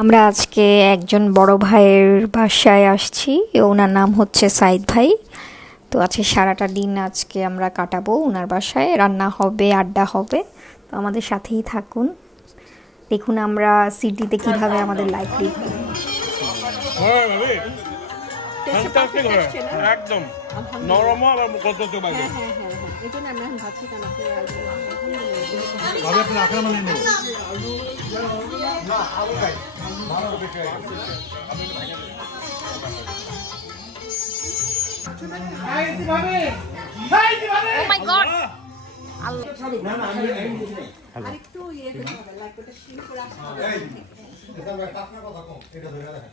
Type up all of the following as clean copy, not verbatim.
আমরা আজকে একজন বড় ভাইয়ের বাসায় আসছি, ওনার নাম হচ্ছে সাইদ ভাই। তো আজকে সারাটা দিন আজকে আমরা কাটাবো ওনার বাসায়, রান্না হবে, আড্ডা হবে। তো আমাদের সাথেই থাকুন, দেখুন আমরা সিটিতে কিভাবে আমাদের লাইফ লিড করি। একদম নরম আর কততে বাইরে এজন্য আমি এখন ভাবছি কেন ভাবে আপনি আখড়া মানে নেব না আলু খাই ভালো দেখে হাই দিবাবে ও মাই গড আল্লাহ না না আমি আরেকটু ইয়ে করতে হবে লাইক ওটা শিল করে আসতে এই এটা আমি পাকনা কথা কম এটা ধরে রাখেন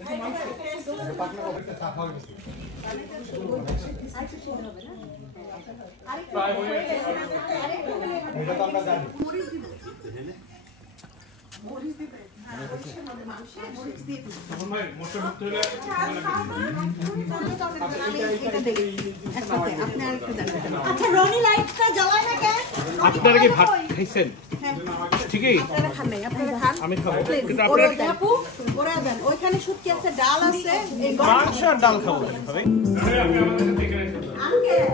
এটা পাকনা কথা একটা চাপ হয়ে গেছে এটা তো আমরা জানি মরিচ দিবে তখন ভাই মোটা মুক্ত হলে আচ্ছা রনি লাইটটা জ্বালায় না কেন? আপনারা কি ভাত খাইছেন? ঠিকই আপনারা খান নাই, আপনারা খান। আমি খাবো কিন্তু ওরা আপনারা আপু ওরা দেন ওইখানে শুটকি আছে, ডাল আছে, এই মাংস আর ডাল খাবো ভাই আপনি আমাদের সাথে দেখে রাখুন আঙ্কেল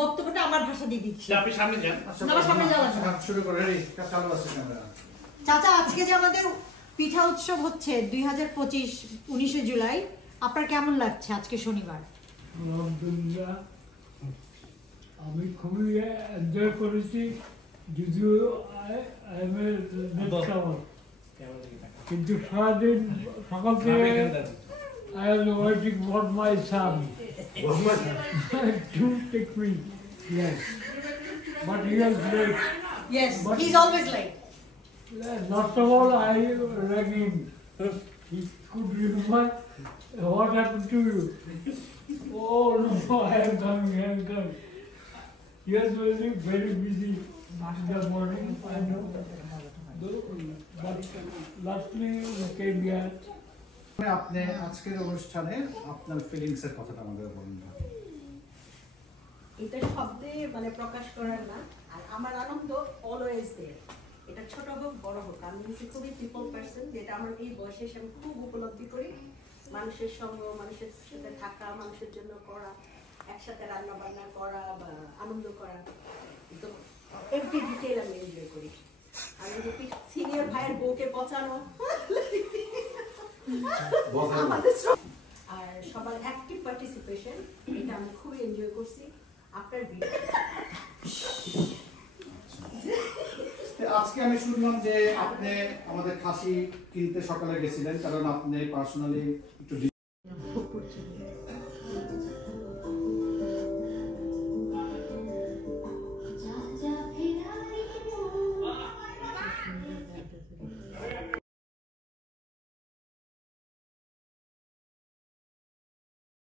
বক্তব্যটা আমার ভাষা দিয়ে দিচ্ছি। আপনি সামনে যান আমার সামনে যাওয়া শুরু করে রেডি চালু আছে ক্যামেরা চাচা, আজকে যে আমাদের পিঠা উৎসব হচ্ছে 2025 19 জুলাই, আপনার কেমন লাগছে আজকে শনিবার? আলহামদুলিল্লাহ আমি খুবই এনজয় করেছি, যদিও কিন্তু সারাদিন সকাল থেকে I am waiting for my son to take me. Yes, but he is late. Yes, he's always late. Last of all, I rang him. He could remember what happened to you. Oh no, I am coming, I am coming. He was very busy in the morning, I know. But lastly, we came here. আপনি আজকের অনুষ্ঠানে আপনার feelings এর কথাটা আমাদের বলুন না। এটা শব্দে মানে প্রকাশ করার না, আর আমার আনন্দ অলওয়েজ দেয়ার। এটা ছোট হোক বড় হোক, আমি হচ্ছে খুবই পিপল পারসন, যেটা আমার এই বয়সে এসে আমি খুব উপলব্ধি করি। মানুষের সঙ্গ, মানুষের সাথে থাকা, মানুষের জন্য করা, একসাথে রান্না বান্না করা বা আনন্দ করা, তো এভরি ডিটেইল আমি এনজয় করি। আমি যদি সিনিয়র ভাইয়ের বউকে পচানো আর সবার অ্যাক্টিভ পার্টিসিপেশন, এটা আমি খুবই এনজয় করছি। আপনার আজকে আমি শুনলাম যে আপনি আমাদের খাসি কিনতে সকালে গেছিলেন, কারণ আপনি পার্সোনালি একটু